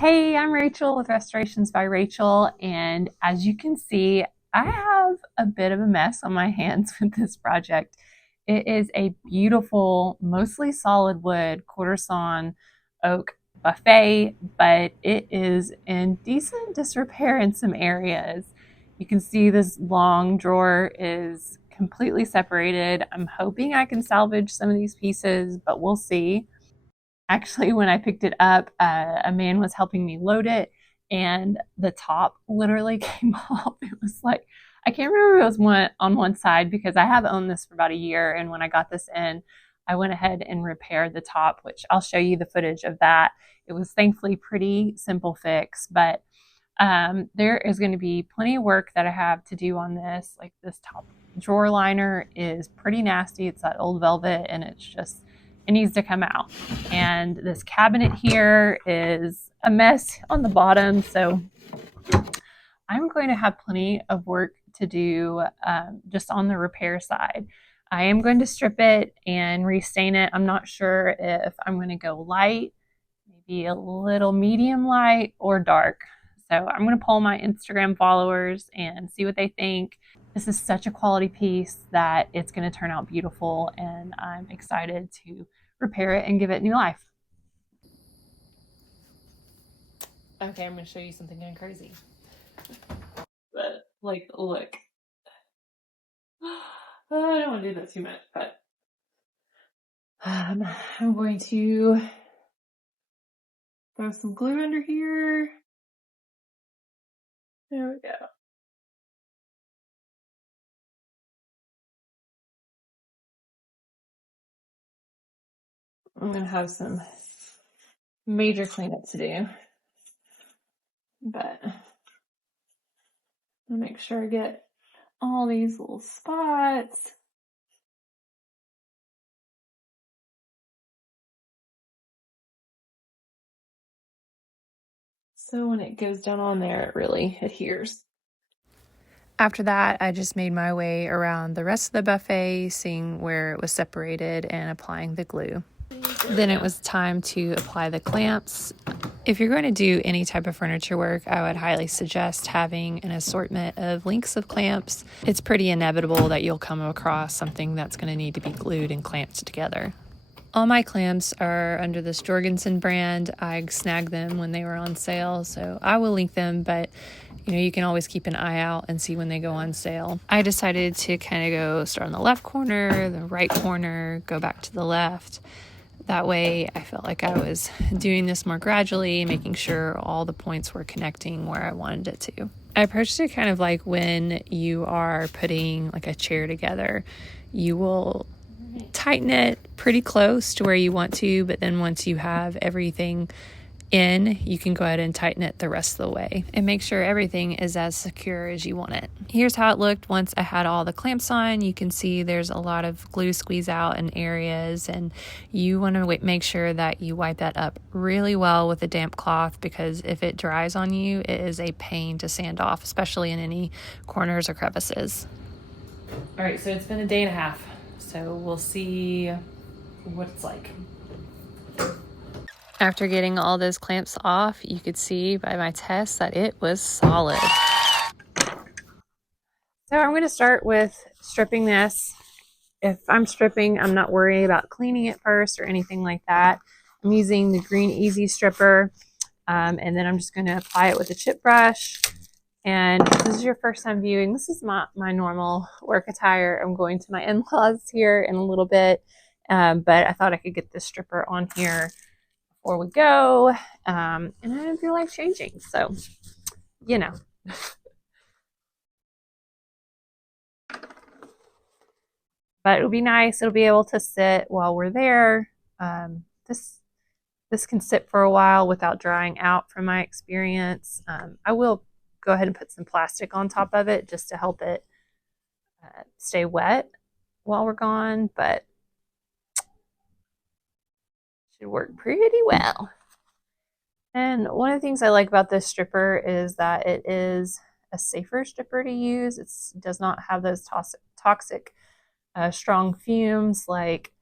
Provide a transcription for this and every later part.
Hey, I'm Rachel with Restorations by Rachel, and as you can see, I have a bit of a mess on my hands with this project. It is a beautiful, mostly solid wood quarter sawn oak buffet, but it is in decent disrepair in some areas. You can see this long drawer is completely separated. I'm hoping I can salvage some of these pieces, but we'll see. Actually, when I picked it up, a man was helping me load it, and the top literally came off. It was like, I can't remember if it was one on one side because I have owned this for about a year. And when I got this in, I went ahead and repaired the top, which I'll show you the footage of that. It was thankfully pretty simple fix, but there is going to be plenty of work that I have to do on this. Like this top drawer liner is pretty nasty. It's that old velvet, and it's just, it needs to come out. And this cabinet here is a mess on the bottom. So I'm going to have plenty of work to do just on the repair side. I am going to strip it and restain it. I'm not sure if I'm going to go light, maybe a little medium light, or dark. So I'm going to poll my Instagram followers and see what they think. This is such a quality piece that it's going to turn out beautiful, and I'm excited to repair it and give it new life. Okay, I'm going to show you something kind of crazy. But, like, look. I don't want to do that too much, but I'm going to throw some glue under here. There we go. I'm going to have some major cleanup to do, but I'll make sure I get all these little spots. So when it goes down on there, it really adheres. After that, I just made my way around the rest of the buffet, seeing where it was separated and applying the glue. Then it was time to apply the clamps. If you're going to do any type of furniture work, I would highly suggest having an assortment of lengths of clamps. It's pretty inevitable that you'll come across something that's going to need to be glued and clamped together. All my clamps are under this Jorgensen brand. I snagged them when they were on sale, so I will link them, but you can always keep an eye out and see when they go on sale. I decided to kind of go start on the left corner, the right corner, go back to the left. That way I felt like I was doing this more gradually, making sure all the points were connecting where I wanted it to. I approached it kind of like when you are putting like a chair together. You will tighten it pretty close to where you want to, but then once you have everything in, you can go ahead and tighten it the rest of the way and make sure everything is as secure as you want it. Here's how it looked once I had all the clamps on. You can see there's a lot of glue squeeze out in areas, and you want to make sure that you wipe that up really well with a damp cloth, because if it dries on you, it is a pain to sand off, especially in any corners or crevices. All right, so it's been a day and a half, so we'll see what it's like. After getting all those clamps off, you could see by my test that it was solid. So I'm going to start with stripping this. If I'm stripping, I'm not worried about cleaning it first or anything like that. I'm using the Green Easy stripper, and then I'm just going to apply it with a chip brush. And if this is your first time viewing, this is my normal work attire. I'm going to my in-laws here in a little bit, but I thought I could get this stripper on here before we go, and I didn't feel like changing, so but it'll be nice. It'll be able to sit while we're there. This can sit for a while without drying out, from my experience. I will go ahead and put some plastic on top of it just to help it stay wet while we're gone, but should work pretty well. And one of the things I like about this stripper is that it is a safer stripper to use. It does not have those toxic strong fumes like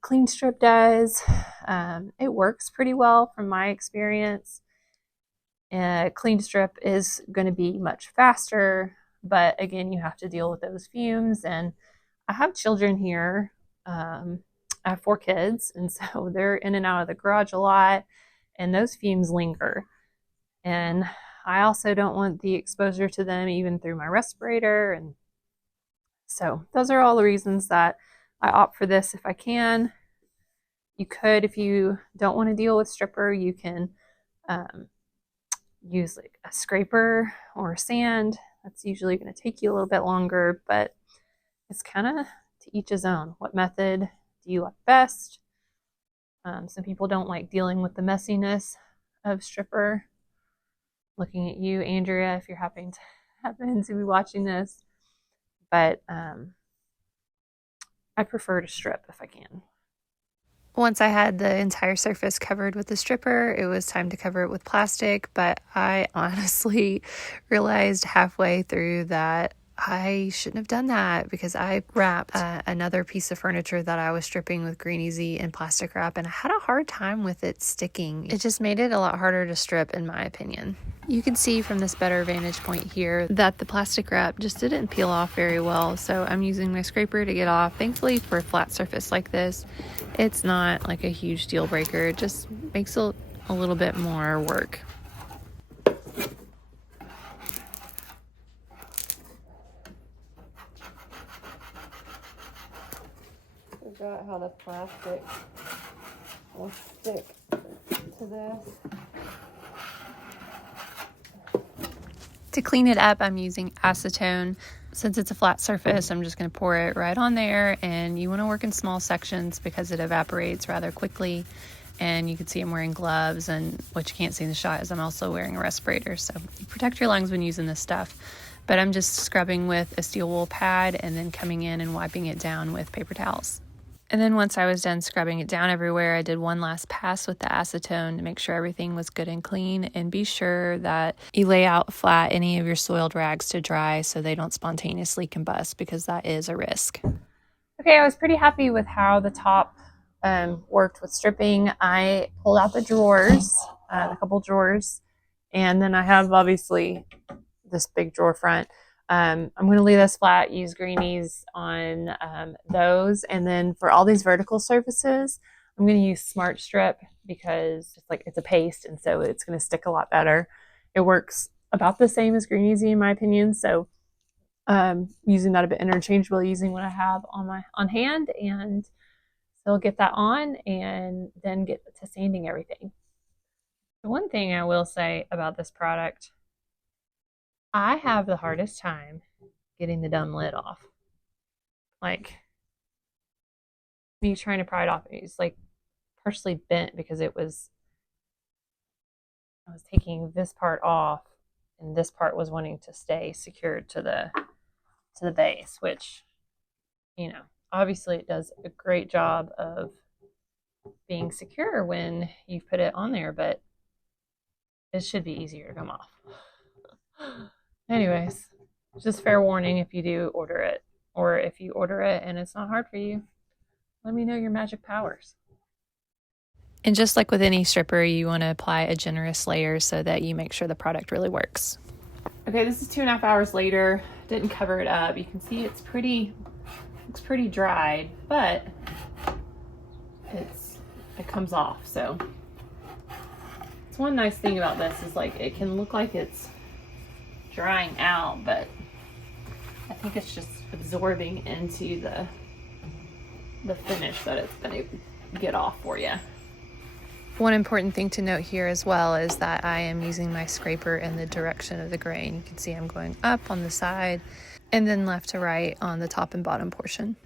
Clean Strip does. It works pretty well from my experience. Clean strip is going to be much faster, but again, you have to deal with those fumes. And I have children here. I have 4 kids, and so they're in and out of the garage a lot, and those fumes linger. And I also don't want the exposure to them even through my respirator. And so those are all the reasons that I opt for this if I can. You could, if you don't want to deal with stripper, you can use like a scraper or sand. That's usually going to take you a little bit longer, but it's kind of to each his own. What method do you like best? Some people don't like dealing with the messiness of stripper. Looking at you, Andrea, if you're happen to be watching this, but I prefer to strip if I can. Once I had the entire surface covered with the stripper, it was time to cover it with plastic, but I honestly realized halfway through that I shouldn't have done that because I wrapped another piece of furniture that I was stripping with Green Easy in plastic wrap, and I had a hard time with it sticking. It just made it a lot harder to strip, in my opinion. You can see from this better vantage point here that the plastic wrap just didn't peel off very well, so I'm using my scraper to get off. Thankfully, for a flat surface like this, it's not like a huge deal breaker. It just makes a little bit more work. Forgot how the plastic will stick to this. To clean it up, I'm using acetone. Since it's a flat surface, I'm just going to pour it right on there, and you want to work in small sections because it evaporates rather quickly. And you can see I'm wearing gloves, and what you can't see in the shot is I'm also wearing a respirator, so you protect your lungs when using this stuff. But I'm just scrubbing with a steel wool pad and then coming in and wiping it down with paper towels. And then once I was done scrubbing it down everywhere, I did one last pass with the acetone to make sure everything was good and clean, and be sure that you lay out flat any of your soiled rags to dry so they don't spontaneously combust, because that is a risk. Okay, I was pretty happy with how the top worked with stripping. I pulled out the drawers, a couple drawers, and then I have obviously this big drawer front. I'm going to leave this flat, use greenies on those. And then for all these vertical surfaces, I'm going to use Smart Strip because it's a paste, and so it's going to stick a lot better. It works about the same as Green Easy in my opinion. So using that a bit interchangeable, using what I have on hand, and so I'll get that on and then get to sanding everything. The one thing I will say about this product, I have the hardest time getting the dumb lid off. Like, me trying to pry it off, it's like partially bent because I was taking this part off, and this part was wanting to stay secured to the base, which, obviously it does a great job of being secure when you put it on there, but it should be easier to come off. Anyways, just fair warning if you do order it, or if you order it and it's not hard for you, let me know your magic powers. And just like with any stripper, you want to apply a generous layer so that you make sure the product really works. Okay, this is 2.5 hours later. Didn't cover it up. You can see looks pretty dried, but it comes off. So it's one nice thing about this is it can look like it's drying out, but I think it's just absorbing into the finish that it's going to get off for you. One important thing to note here as well is that I am using my scraper in the direction of the grain. You can see I'm going up on the side and then left to right on the top and bottom portion.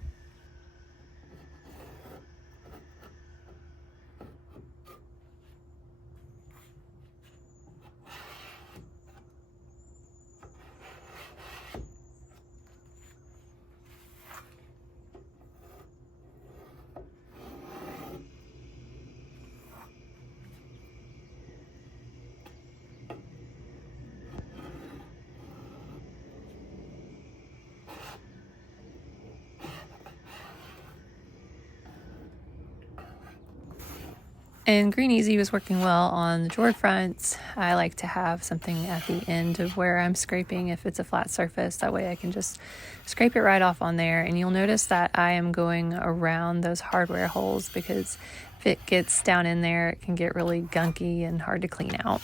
And Green Easy was working well on the drawer fronts. I like to have something at the end of where I'm scraping if it's a flat surface. That way I can just scrape it right off on there. And you'll notice that I am going around those hardware holes because if it gets down in there, it can get really gunky and hard to clean out.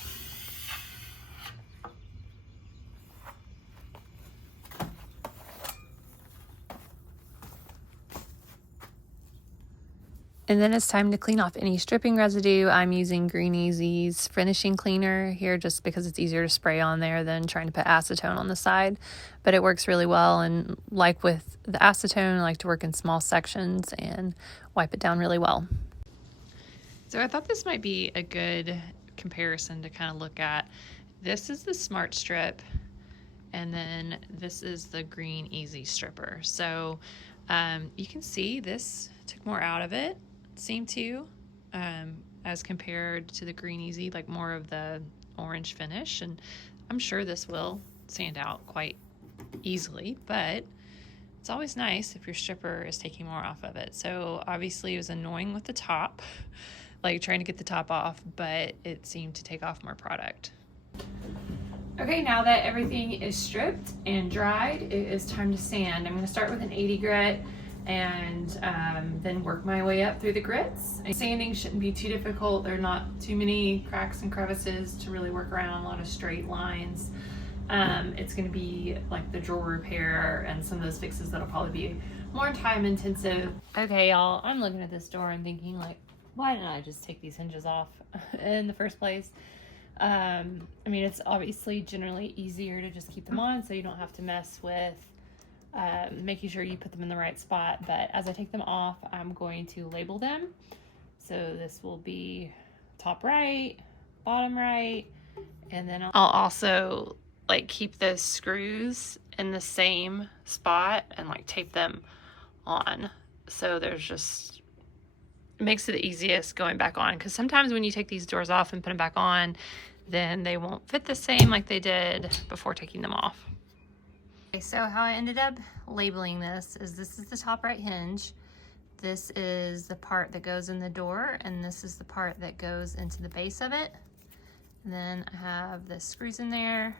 And then it's time to clean off any stripping residue. I'm using Green Easy's finishing cleaner here just because it's easier to spray on there than trying to put acetone on the side. But it works really well, and like with the acetone, I like to work in small sections and wipe it down really well. So I thought this might be a good comparison to kind of look at. This is the Smart Strip, and then this is the Green Easy stripper. So you can see this took more out of it. Seem to, as compared to the Green Easy, like more of the orange finish, and I'm sure this will sand out quite easily, but it's always nice if your stripper is taking more off of it. So obviously it was annoying with the top, like trying to get the top off, but it seemed to take off more product. Okay, now that everything is stripped and dried, it is time to sand. I'm going to start with an 80 grit and then work my way up through the grits. Sanding shouldn't be too difficult. There are not too many cracks and crevices to really work around, a lot of straight lines. It's going to be like the drawer repair and some of those fixes that'll probably be more time intensive. Okay, y'all, I'm looking at this door and thinking like, why didn't I just take these hinges off in the first place? I mean, it's obviously generally easier to just keep them on so you don't have to mess with making sure you put them in the right spot. But as I take them off, I'm going to label them. So this will be top right, bottom right, and then I'll also like keep the screws in the same spot and like tape them on. So there's just, it makes it the easiest going back on, because sometimes when you take these doors off and put them back on, then they won't fit the same like they did before taking them off. Okay, so how I ended up labeling this is the top right hinge. This is the part that goes in the door, and this is the part that goes into the base of it. And then I have the screws in there,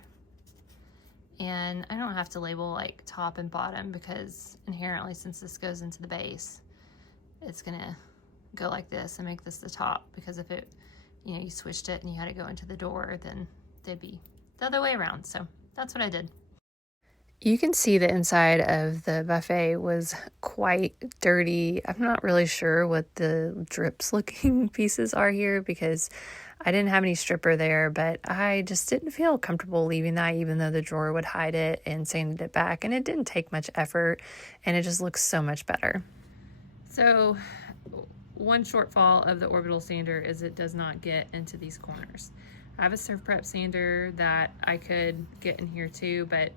and I don't have to label like top and bottom because inherently, since this goes into the base, it's gonna go like this and make this the top, because if it, you know, you switched it and you had to go into the door, then they'd be the other way around. So that's what I did. You can see the inside of the buffet was quite dirty. I'm not really sure what the drips looking pieces are here because I didn't have any stripper there, but I just didn't feel comfortable leaving that, even though the drawer would hide it, and sanded it back, and it didn't take much effort, and it just looks so much better. So one shortfall of the orbital sander is it does not get into these corners. I have a surf prep sander that I could get in here too, but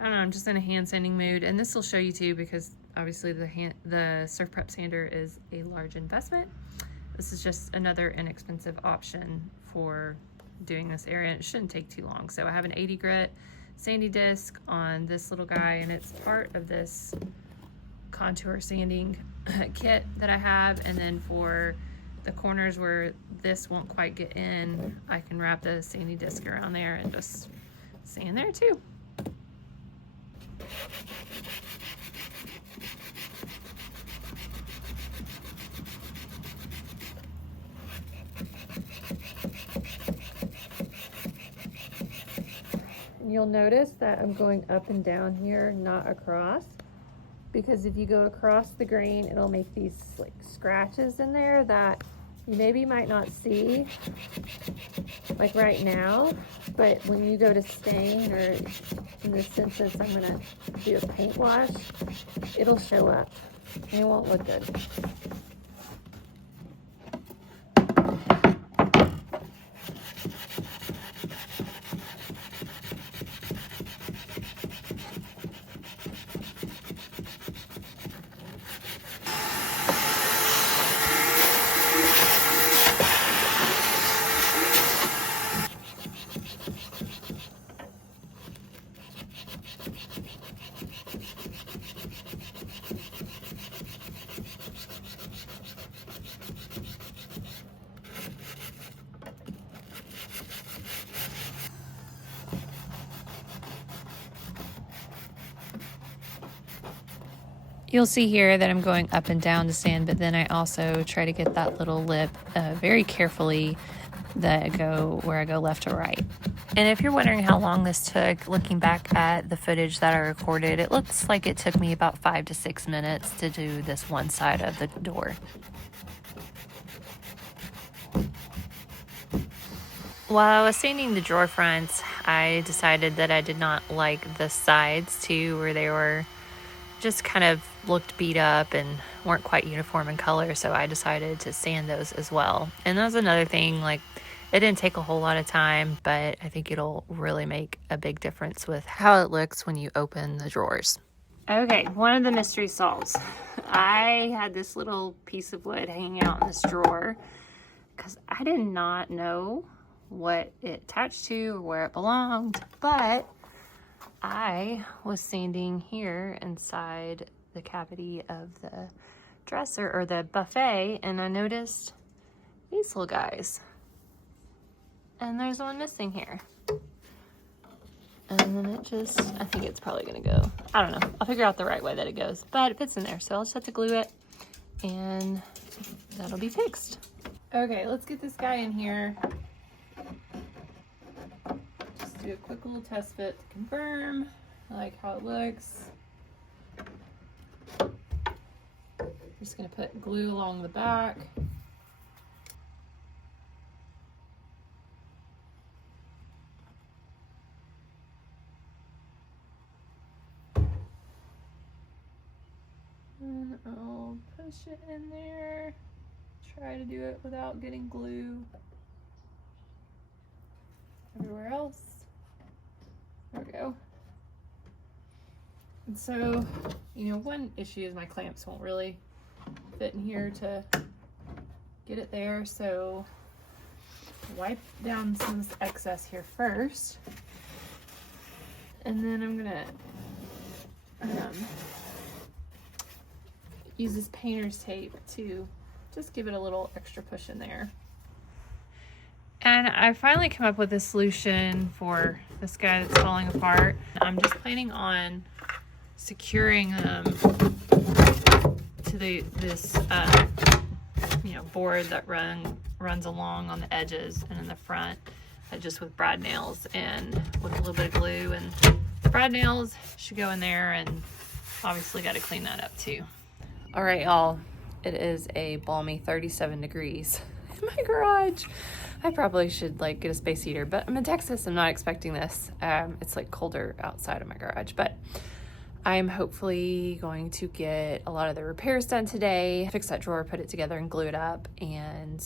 I don't know, I'm just in a hand sanding mood, and this will show you too, because obviously the surf prep sander is a large investment. This is just another inexpensive option for doing this area, and it shouldn't take too long. So I have an 80 grit sandy disc on this little guy, and it's part of this contour sanding kit that I have. And then for the corners where this won't quite get in, I can wrap the sandy disc around there and just sand there too. You'll notice that I'm going up and down here, not across, because if you go across the grain, it'll make these like scratches in there that you maybe might not see like right now, but when you go to stain, or in this instance I'm gonna do a paint wash, it'll show up and it won't look good. You'll see here that I'm going up and down to sand, but then I also try to get that little lip very carefully that I go where I go left to right. And if you're wondering how long this took, looking back at the footage that I recorded, it looks like it took me about 5 to 6 minutes to do this one side of the door. While I was sanding the drawer fronts, I decided that I did not like the sides too, where they were just kind of looked beat up and weren't quite uniform in color, so I decided to sand those as well. And that was another thing, like, it didn't take a whole lot of time, but I think it'll really make a big difference with how it looks when you open the drawers. Okay, one of the mystery solves. I had this little piece of wood hanging out in this drawer because I did not know what it attached to or where it belonged, but I was sanding here inside the cavity of the dresser or the buffet, and I noticed these little guys. And there's one missing here. And then it just, I think it's probably gonna go, I don't know. I'll figure out the right way that it goes, but it fits in there. So I'll just have to glue it and that'll be fixed. Okay, let's get this guy in here. Just do a quick little test fit to confirm. I like how it looks. Just gonna put glue along the back. And I'll push it in there. Try to do it without getting glue everywhere else. There we go. And so, you know, one issue is my clamps won't really fit in here to get it there. So wipe down some of this excess here first. And then I'm gonna use this painter's tape to just give it a little extra push in there. And I finally came up with a solution for this guy that's falling apart. I'm just planning on securing them to this you know, board that runs along on the edges and in the front, just with brad nails and with a little bit of glue. And the brad nails should go in there, and obviously got to clean that up too. All right, y'all, it is a balmy 37 degrees in my garage. I probably should like get a space heater, but I'm in Texas. I'm not expecting this. It's like colder outside of my garage, but I'm hopefully going to get a lot of the repairs done today, fix that drawer, put it together and glue it up, and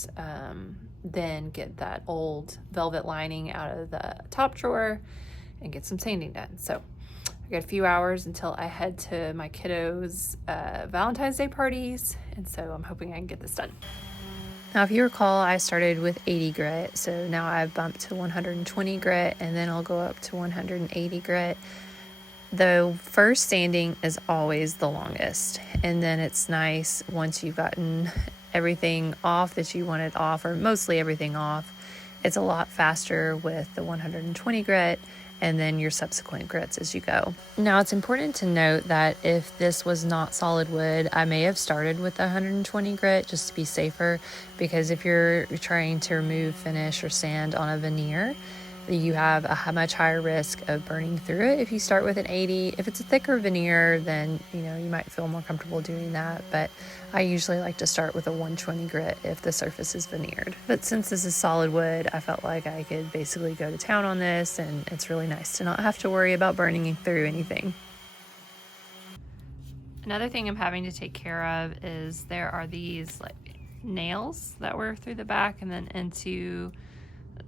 then get that old velvet lining out of the top drawer and get some sanding done. So I got a few hours until I head to my kiddos' Valentine's Day parties, and so I'm hoping I can get this done. Now, if you recall, I started with 80 grit, so now I've bumped to 120 grit, and then I'll go up to 180 grit. The first sanding is always the longest, and then it's nice once you've gotten everything off that you wanted off, or mostly everything off. It's a lot faster with the 120 grit, and then your subsequent grits as you go. Now, it's important to note that if this was not solid wood, I may have started with the 120 grit just to be safer, because if you're trying to remove finish or sand on a veneer, you have a much higher risk of burning through it if you start with an 80. If it's a thicker veneer, then you might feel more comfortable doing that, but I usually like to start with a 120 grit if the surface is veneered. But since this is solid wood, I felt like I could basically go to town on this, and it's really nice to not have to worry about burning through anything. Another thing I'm having to take care of is there are these like nails that were through the back and then into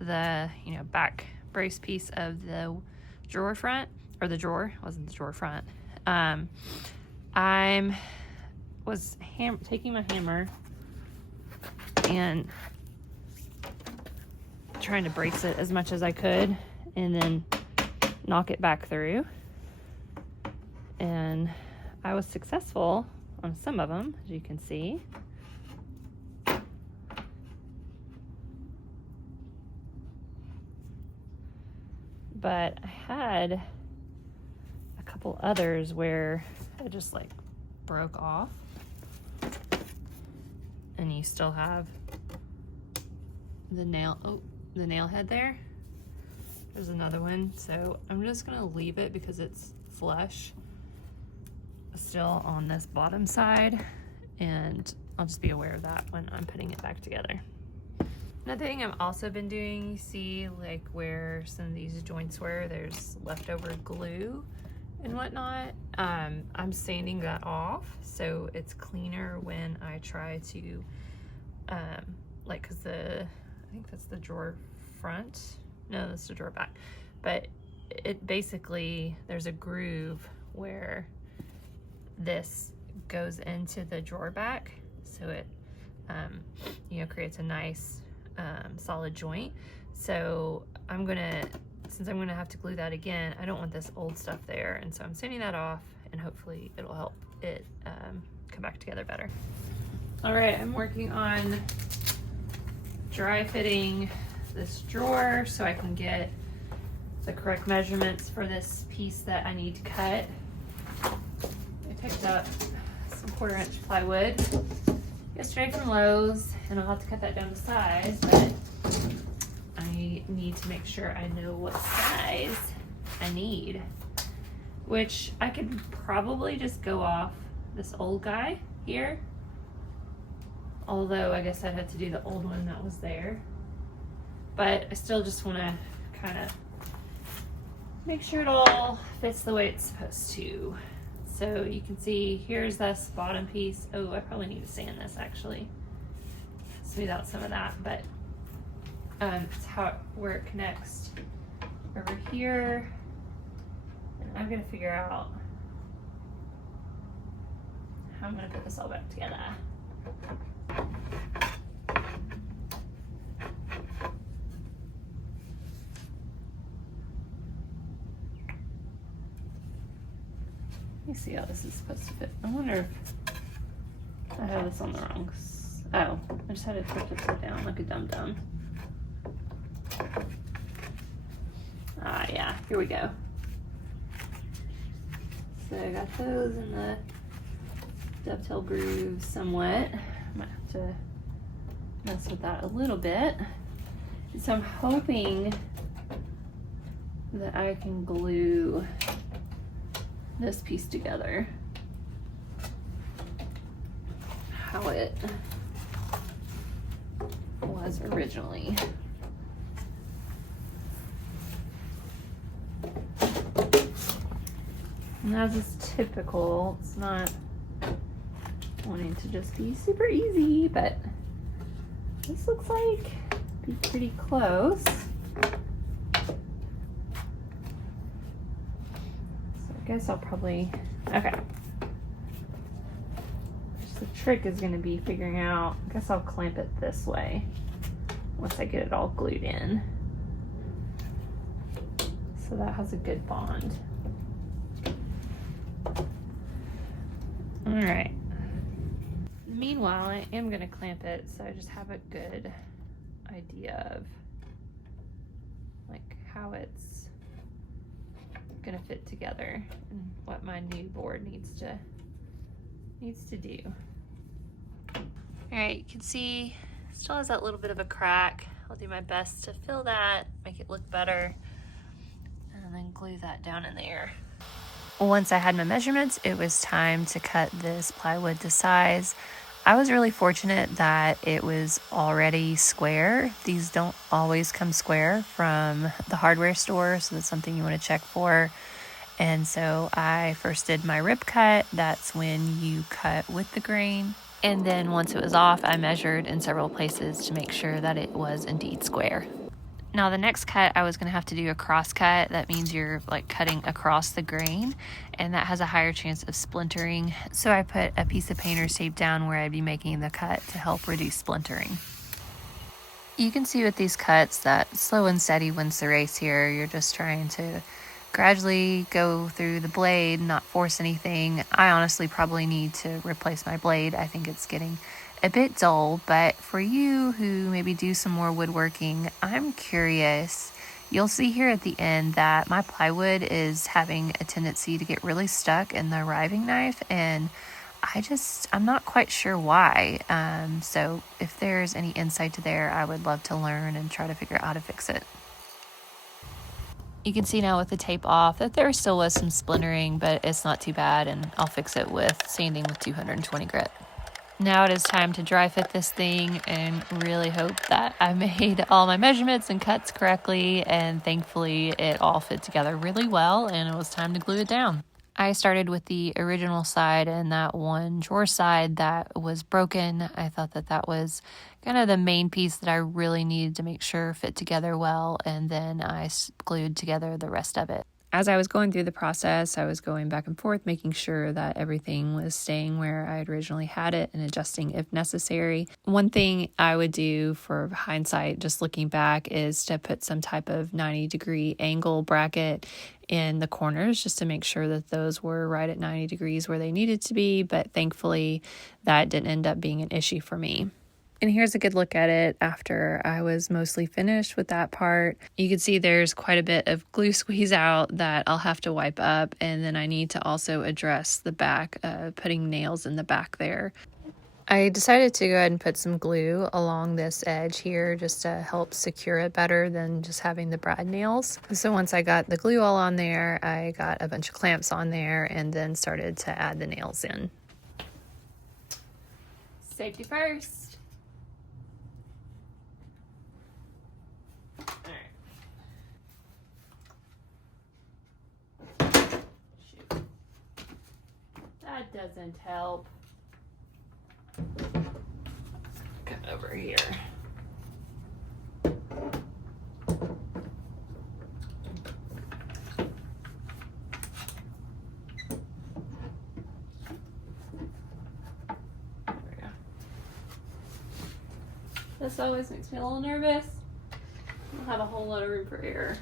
the back brace piece of the drawer front, or the drawer, it wasn't the drawer front. I was taking my hammer and trying to brace it as much as I could and then knock it back through, and I was successful on some of them, as you can see. But I had a couple others where I just like broke off. And you still have the nail head there. There's another one. So I'm just gonna leave it because it's flush still on this bottom side, and I'll just be aware of that when I'm putting it back together. Another thing I've also been doing, you see like where some of these joints were, there's leftover glue and whatnot. I'm sanding that off so it's cleaner when I try to, like, cause I think that's the drawer front. No, that's the drawer back. But it basically, there's a groove where this goes into the drawer back. So it, you know, creates a nice solid joint. So since I'm gonna have to glue that again, I don't want this old stuff there, and so I'm sanding that off, and hopefully it'll help it come back together better. All right, I'm working on dry fitting this drawer so I can get the correct measurements for this piece that I need to cut. I picked up some 1/4 inch plywood yesterday from Lowe's, and I'll have to cut that down to size, but I need to make sure I know what size I need, which I could probably just go off this old guy here, although I guess I'd have to do the old one that was there, but I still just want to kind of make sure it all fits the way it's supposed to. So you can see here's this bottom piece. Oh, I probably need to sand this actually, smooth out some of that, but it's where it connects over here, and I'm gonna figure out how I'm gonna put this all back together. Let me see how this is supposed to fit. I wonder if I have this on the wrong. Oh, I just had it flipped upside down like a dum-dum. Ah, yeah, here we go. So I got those in the dovetail groove somewhat. Might have to mess with that a little bit. So I'm hoping that I can glue this piece together how it was originally. And as is typical, it's not wanting to just be super easy, but this looks like be pretty close. I guess I'll probably, okay. So the trick is gonna be figuring out, I guess I'll clamp it this way once I get it all glued in. So that has a good bond. All right. Meanwhile, I am gonna clamp it so I just have a good idea of like how it's gonna fit together and what my new board needs to do. All right, you can see it still has that little bit of a crack. I'll do my best to fill that, make it look better, and then glue that down in there. Once I had my measurements, it was time to cut this plywood to size. I was really fortunate that it was already square. These don't always come square from the hardware store, so that's something you want to check for. And so I first did my rip cut. That's when you cut with the grain. And then once it was off, I measured in several places to make sure that it was indeed square. Now the next cut, I was gonna have to do a cross cut. That means you're like cutting across the grain, and that has a higher chance of splintering. So I put a piece of painter's tape down where I'd be making the cut to help reduce splintering. You can see with these cuts that slow and steady wins the race here. You're just trying to gradually go through the blade, not force anything. I honestly probably need to replace my blade. I think it's getting a bit dull, but for you who maybe do some more woodworking, I'm curious. You'll see here at the end that my plywood is having a tendency to get really stuck in the riving knife, and I'm not quite sure why. So if there's any insight to there, I would love to learn and try to figure out how to fix it. You can see now with the tape off that there still was some splintering, but it's not too bad, and I'll fix it with sanding with 220 grit. Now it is time to dry fit this thing and really hope that I made all my measurements and cuts correctly, and thankfully it all fit together really well and it was time to glue it down. I started with the original side and that one drawer side that was broken. I thought that that was kind of the main piece that I really needed to make sure fit together well, and then I glued together the rest of it. As I was going through the process, I was going back and forth, making sure that everything was staying where I had originally had it and adjusting if necessary. One thing I would do for hindsight, just looking back, is to put some type of 90-degree angle bracket in the corners just to make sure that those were right at 90 degrees where they needed to be, but thankfully that didn't end up being an issue for me. And here's a good look at it after I was mostly finished with that part. You can see there's quite a bit of glue squeeze out that I'll have to wipe up, and then I need to also address the back, putting nails in the back there. I decided to go ahead and put some glue along this edge here just to help secure it better than just having the brad nails. So once I got the glue all on there, I got a bunch of clamps on there and then started to add the nails in. Safety first. That doesn't help. Come over here. There we go. This always makes me a little nervous. I don't have a whole lot of room for error.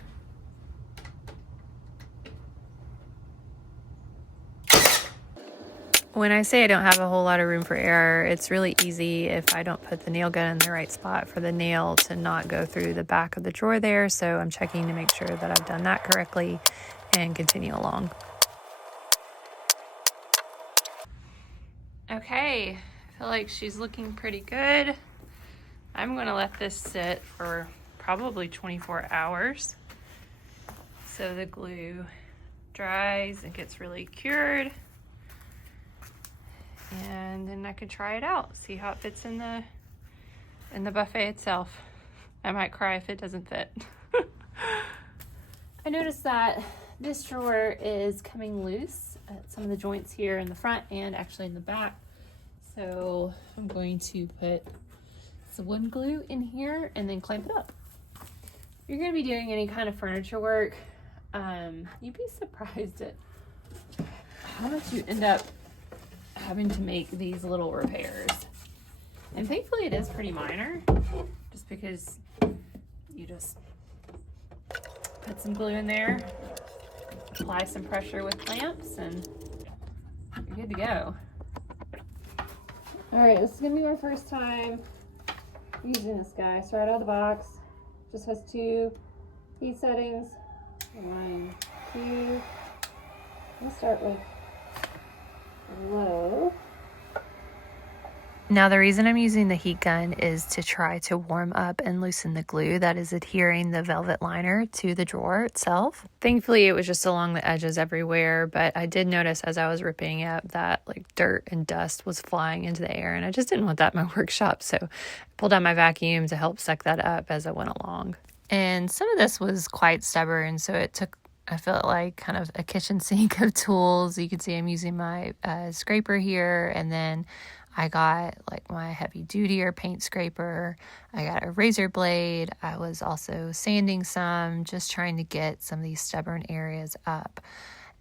When I say I don't have a whole lot of room for error, it's really easy if I don't put the nail gun in the right spot for the nail to not go through the back of the drawer there. So I'm checking to make sure that I've done that correctly and continue along. Okay, I feel like she's looking pretty good. I'm gonna let this sit for probably 24 hours so the glue dries and gets really cured. And then I could try it out, see how it fits in the buffet itself. I might cry if it doesn't fit. I noticed that this drawer is coming loose at some of the joints here in the front and actually in the back. So I'm going to put some wood glue in here and then clamp it up. If you're gonna be doing any kind of furniture work, you'd be surprised at how much you end up having to make these little repairs. And thankfully it is pretty minor, just because you just put some glue in there, apply some pressure with clamps, and you're good to go. All right, this is gonna be my first time using this guy. So right out of the box, just has 2 heat settings. 1, 2. Let's start with Lowe. Now the reason I'm using the heat gun is to try to warm up and loosen the glue that is adhering the velvet liner to the drawer itself. Thankfully it was just along the edges everywhere, but I did notice as I was ripping it up that like dirt and dust was flying into the air, and I just didn't want that in my workshop, so I pulled out my vacuum to help suck that up as I went along. And some of this was quite stubborn, so it took, I felt like, kind of a kitchen sink of tools. You can see I'm using my scraper here, and then I got like my heavy duty or paint scraper. I got a razor blade. I was also sanding some, just trying to get some of these stubborn areas up.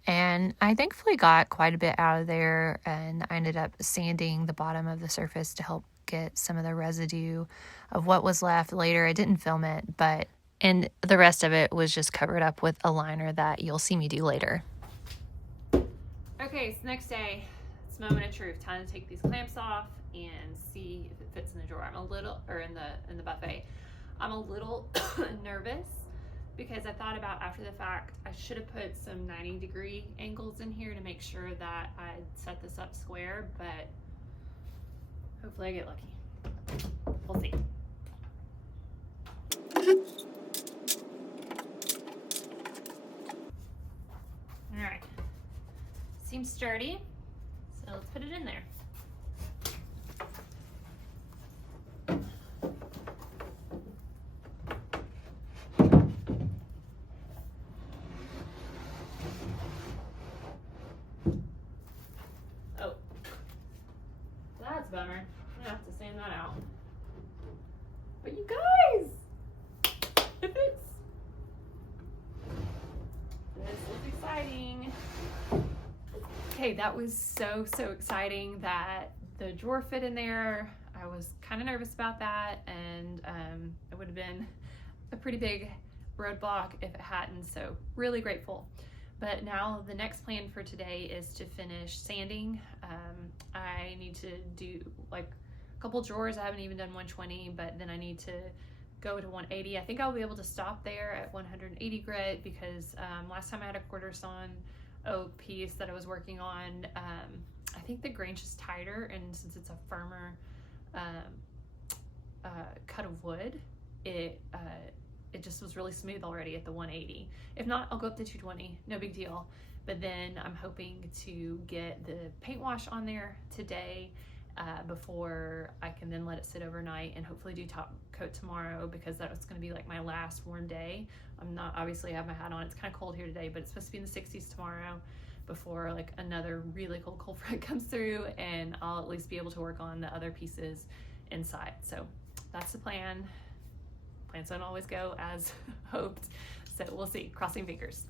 And I thankfully got quite a bit out of there, and I ended up sanding the bottom of the surface to help get some of the residue of what was left later. I didn't film it, and the rest of it was just covered up with a liner that you'll see me do later. Okay, so next day, it's moment of truth. Time to take these clamps off and see if it fits in the drawer. I'm a little, or in the buffet. I'm a little nervous because I thought about after the fact, I should have put some 90-degree angles in here to make sure that I'd set this up square, but hopefully I get lucky. We'll see. All right, seems sturdy, so let's put it in there. Oh, that's a bummer. I'm gonna have to sand that out. But you guys, it fits. This is exciting. Okay, that was so exciting that the drawer fit in there. I was kind of nervous about that, and it would have been a pretty big roadblock if it hadn't, so really grateful. But now the next plan for today is to finish sanding. I need to do like a couple drawers. I haven't even done 120, but then I need to go to 180. I think I'll be able to stop there at 180 grit because last time I had a quarter sawn oak piece that I was working on, I think the grain's just tighter, and since it's a firmer cut of wood, it just was really smooth already at the 180. If not, I'll go up to 220, no big deal. But then I'm hoping to get the paint wash on there today before I can then let it sit overnight and hopefully do top coat tomorrow, because that's going to be like my last warm day. I'm not, obviously I have my hat on, it's kind of cold here today, but it's supposed to be in the 60s tomorrow before like another really cold front comes through, and I'll at least be able to work on the other pieces inside. So that's the plan. Plans don't always go as hoped, so we'll see, crossing fingers.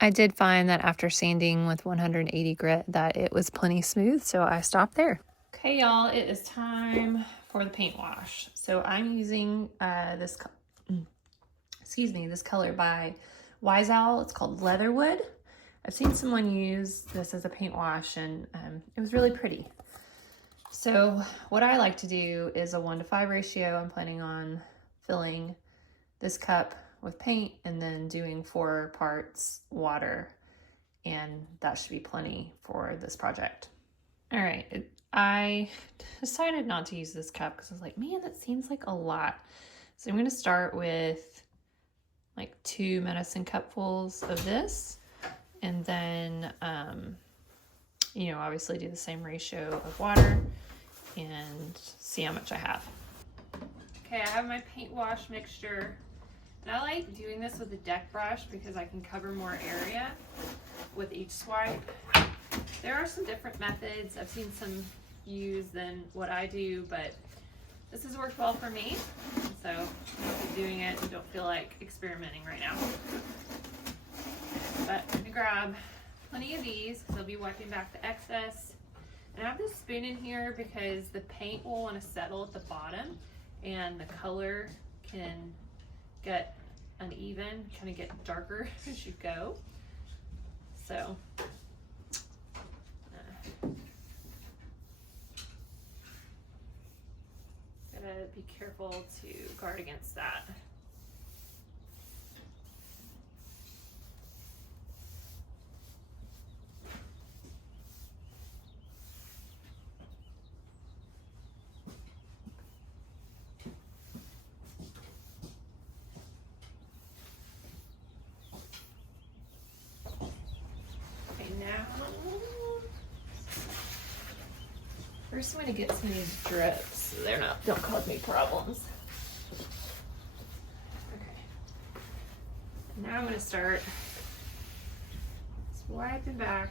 I did find that after sanding with 180 grit that it was plenty smooth, so I stopped there. Okay, y'all, it is time for the paint wash. So I'm using this color by Wise Owl. It's called Leatherwood. I've seen someone use this as a paint wash, and it was really pretty. So what I like to do is a 1:5 ratio. I'm planning on filling this cup with paint and then doing 4 parts water, and that should be plenty for this project. All right, I decided not to use this cup because I was like, man, that seems like a lot. So I'm going to start with like 2 medicine cupfuls of this, and then you know, obviously do the same ratio of water and see how much I have. Okay, I have my paint wash mixture. And I like doing this with a deck brush because I can cover more area with each swipe. There are some different methods I've seen some use than what I do, but this has worked well for me. So I'll keep doing it and don't feel like experimenting right now. But I'm gonna grab plenty of these because I'll be wiping back the excess. And I have this spoon in here because the paint will want to settle at the bottom and the color can get uneven, kind of get darker as you go. So gotta be careful to guard against that. First, I'm going to get some of these drips so don't cause me problems. Okay. Now I'm going to start swiping back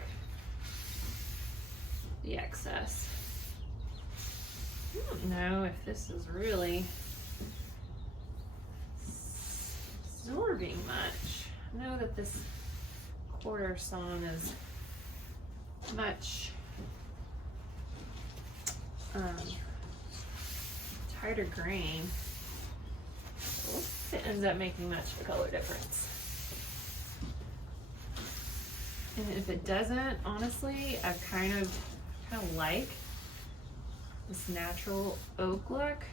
the excess. I don't know if this is really absorbing much. I know that this quarter sawn is much tighter grain. If it ends up making much of a color difference. And if it doesn't, honestly, I kind of like this natural oak look.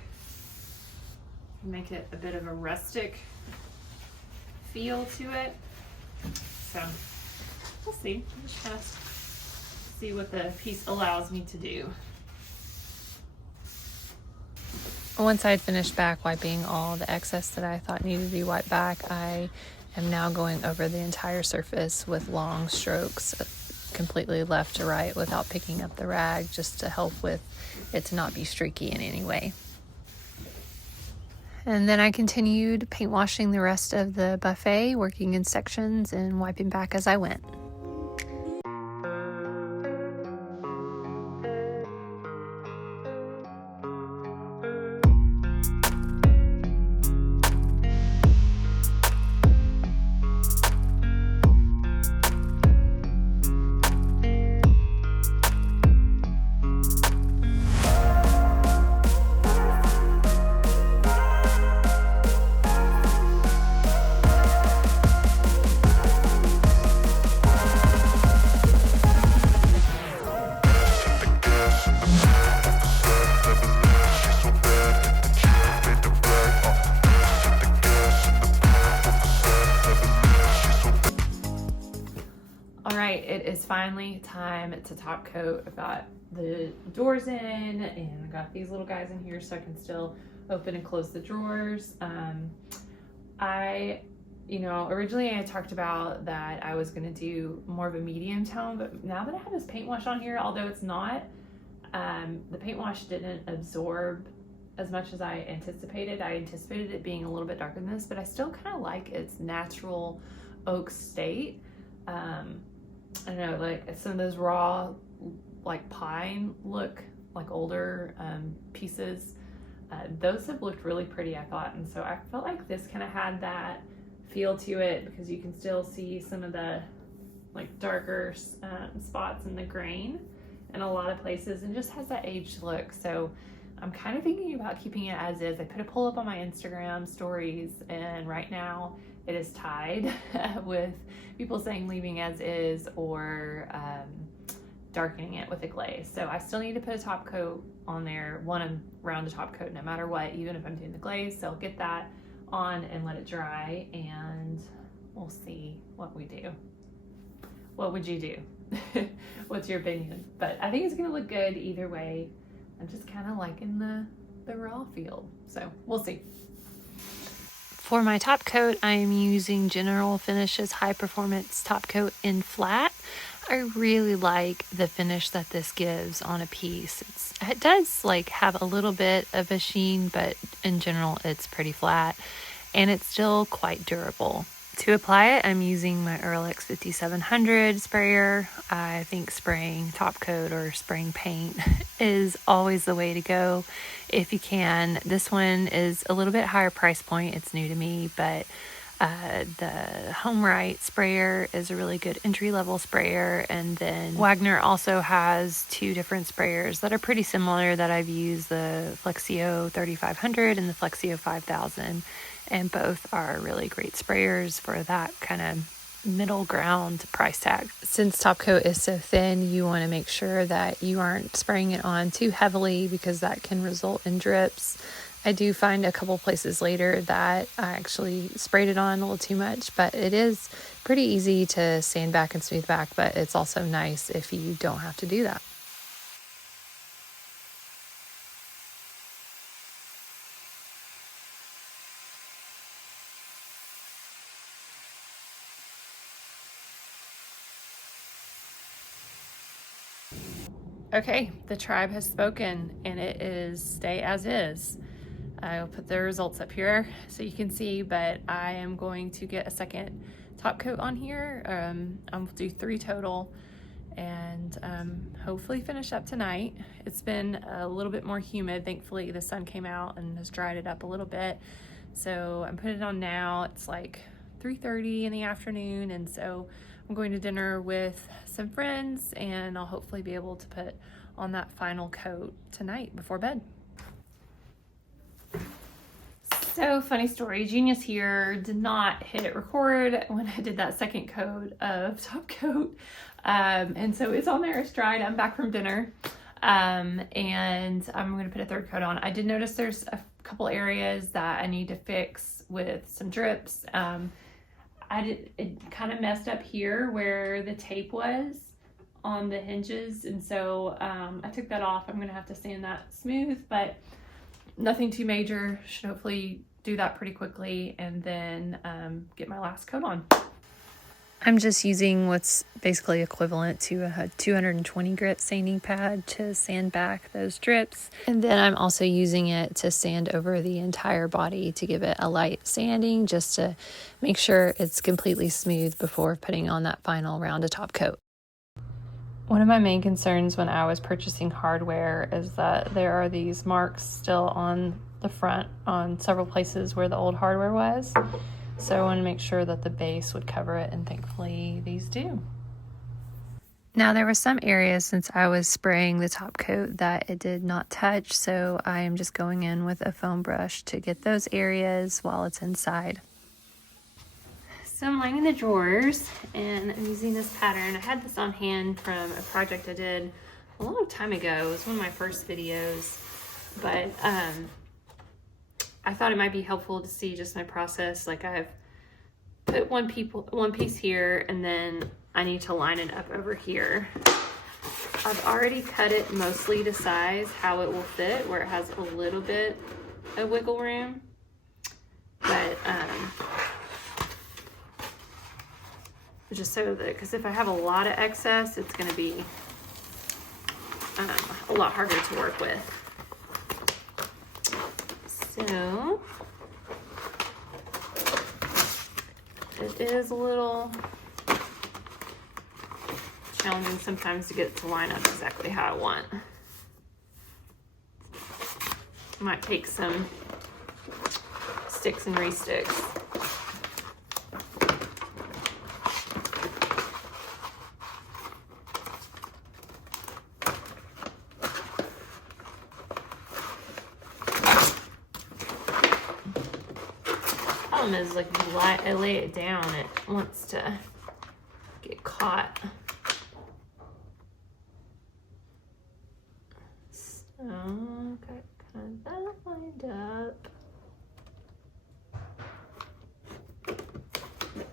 Make it a bit of a rustic feel to it. So we'll see. I'm just gonna see what the piece allows me to do. Once I had finished back wiping all the excess that I thought needed to be wiped back, I am now going over the entire surface with long strokes, completely left to right without picking up the rag, just to help with it to not be streaky in any way. And then I continued paint washing the rest of the buffet, working in sections and wiping back as I went. It is finally time to top coat. I've got the doors in and I've got these little guys in here so I can still open and close the drawers. Originally I talked about that I was going to do more of a medium tone, but now that I have this paint wash on here, although it's not, the paint wash didn't absorb as much as I anticipated. I anticipated it being a little bit darker than this, but I still kind of like its natural oak state. I don't know, like some of those raw, like pine look, like older pieces, those have looked really pretty, I thought. And so I felt like this kind of had that feel to it because you can still see some of the like darker spots in the grain in a lot of places and just has that aged look. So I'm kind of thinking about keeping it as is. I put a poll up on my Instagram stories and right now it is tied with people saying leaving as is or darkening it with a glaze. So I still need to put a top coat on there, one around the top coat no matter what, even if I'm doing the glaze. So I'll get that on and let it dry and we'll see what we do. What would you do? What's your opinion? But I think it's gonna look good either way. I'm just kind of liking the raw feel. So we'll see. For my top coat, I am using General Finishes High Performance Top Coat in flat. I really like the finish that this gives on a piece. It does like have a little bit of a sheen, but in general it's pretty flat and it's still quite durable. To apply it, I'm using my Earl-X 5700 sprayer. I think spraying top coat or spraying paint is always the way to go if you can. This one is a little bit higher price point. It's new to me, but the Home Right sprayer is a really good entry-level sprayer. And then Wagner also has two different sprayers that are pretty similar that I've used, the Flexio 3500 and the Flexio 5000. And both are really great sprayers for that kind of middle ground price tag. Since top coat is so thin, you want to make sure that you aren't spraying it on too heavily because that can result in drips. I do find a couple places later that I actually sprayed it on a little too much, but it is pretty easy to sand back and smooth back, but it's also nice if you don't have to do that. Okay, the tribe has spoken and it is stay as is. I'll put the results up here so you can see, but I am going to get a second top coat on here. I'll do 3 total and hopefully finish up tonight. It's been a little bit more humid. Thankfully the sun came out and has dried it up a little bit. So I'm putting it on now. It's like 3:30 in the afternoon, and so I'm going to dinner with some friends and I'll hopefully be able to put on that final coat tonight before bed. So funny story, Genius here did not hit record when I did that second coat of top coat. And so it's on there, it's dried. I'm back from dinner. And I'm going to put a third coat on. I did notice there's a couple areas that I need to fix with some drips. it kind of messed up here where the tape was on the hinges, and so I took that off. I'm gonna have to sand that smooth, but nothing too major. Should hopefully do that pretty quickly and then get my last coat on. I'm just using what's basically equivalent to a 220 grit sanding pad to sand back those drips. And then I'm also using it to sand over the entire body to give it a light sanding, just to make sure it's completely smooth before putting on that final round of top coat. One of my main concerns when I was purchasing hardware is that there are these marks still on the front on several places where the old hardware was. So I want to make sure that the base would cover it, and thankfully these do. Now there were some areas since I was spraying the top coat that it did not touch, so I am just going in with a foam brush to get those areas while it's inside. So I'm lining the drawers, and I'm using this pattern. I had this on hand from a project I did a long time ago. It was one of my first videos, but I thought it might be helpful to see just my process. Like, I've put one piece here, and then I need to line it up over here. I've already cut it mostly to size how it will fit, where it has a little bit of wiggle room, but just so that, because if I have a lot of excess, it's going to be a lot harder to work with. So it is a little challenging sometimes to get it to line up exactly how I want. Might take some sticks and re-sticks. Is like I lay it down, it wants to get caught. So got kind of that lined up. Let's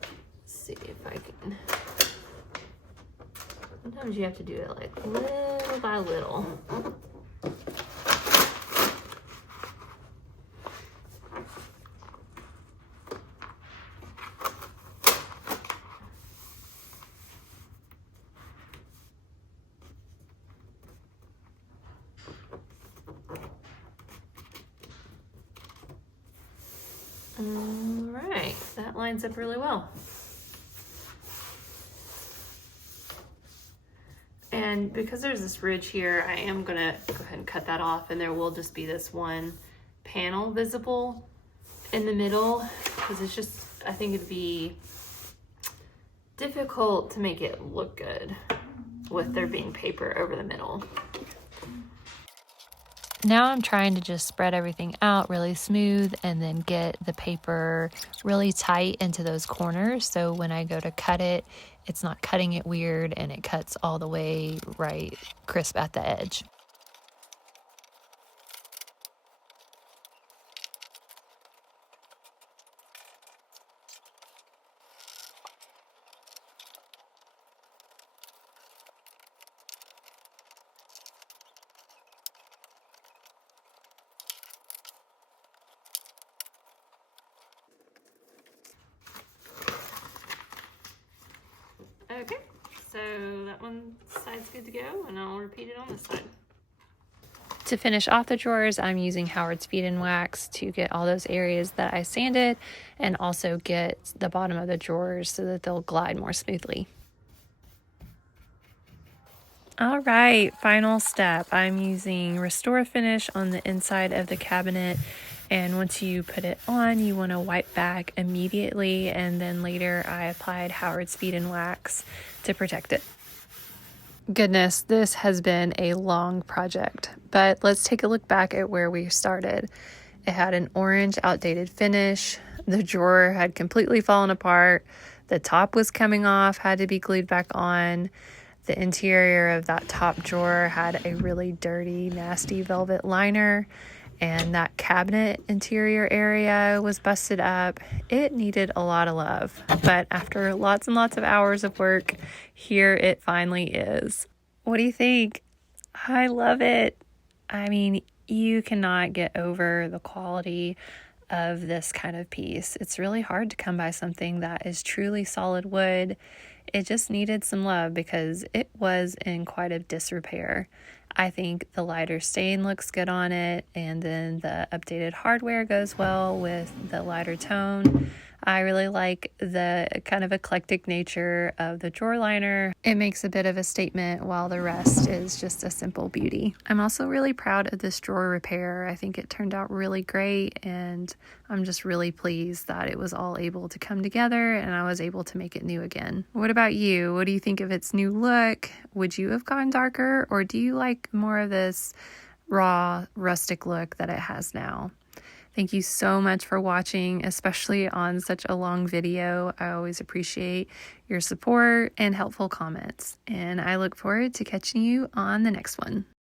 see if I can. Sometimes you have to do it like little by little. Alright, that lines up really well. And because there's this ridge here, I am gonna go ahead and cut that off, and there will just be this one panel visible in the middle, because it's just, I think it'd be difficult to make it look good with there being paper over the middle. Now I'm trying to just spread everything out really smooth and then get the paper really tight into those corners, so when I go to cut it, it's not cutting it weird and it cuts all the way right crisp at the edge. Okay, so that one side's good to go, and I'll repeat it on this side. To finish off the drawers, I'm using Howard's Speed and Wax to get all those areas that I sanded, and also get the bottom of the drawers so that they'll glide more smoothly. All right, final step. I'm using Restore Finish on the inside of the cabinet, and once you put it on, you want to wipe back immediately, and then later I applied Howard's Speed and Wax to protect it. Goodness, this has been a long project, but let's take a look back at where we started. It had an orange outdated finish, the drawer had completely fallen apart, the top was coming off, had to be glued back on. The interior of that top drawer had a really dirty, nasty velvet liner, and that cabinet interior area was busted up. It needed a lot of love, but after lots and lots of hours of work, here it finally is. What do you think? I love it. I mean, you cannot get over the quality of this kind of piece. It's really hard to come by something that is truly solid wood. It just needed some love because it was in quite a disrepair. I think the lighter stain looks good on it, and then the updated hardware goes well with the lighter tone. I really like the kind of eclectic nature of the drawer liner. It makes a bit of a statement while the rest is just a simple beauty. I'm also really proud of this drawer repair. I think it turned out really great, and I'm just really pleased that it was all able to come together and I was able to make it new again. What about you? What do you think of its new look? Would you have gone darker, or do you like more of this raw, rustic look that it has now? Thank you so much for watching, especially on such a long video. I always appreciate your support and helpful comments, and I look forward to catching you on the next one.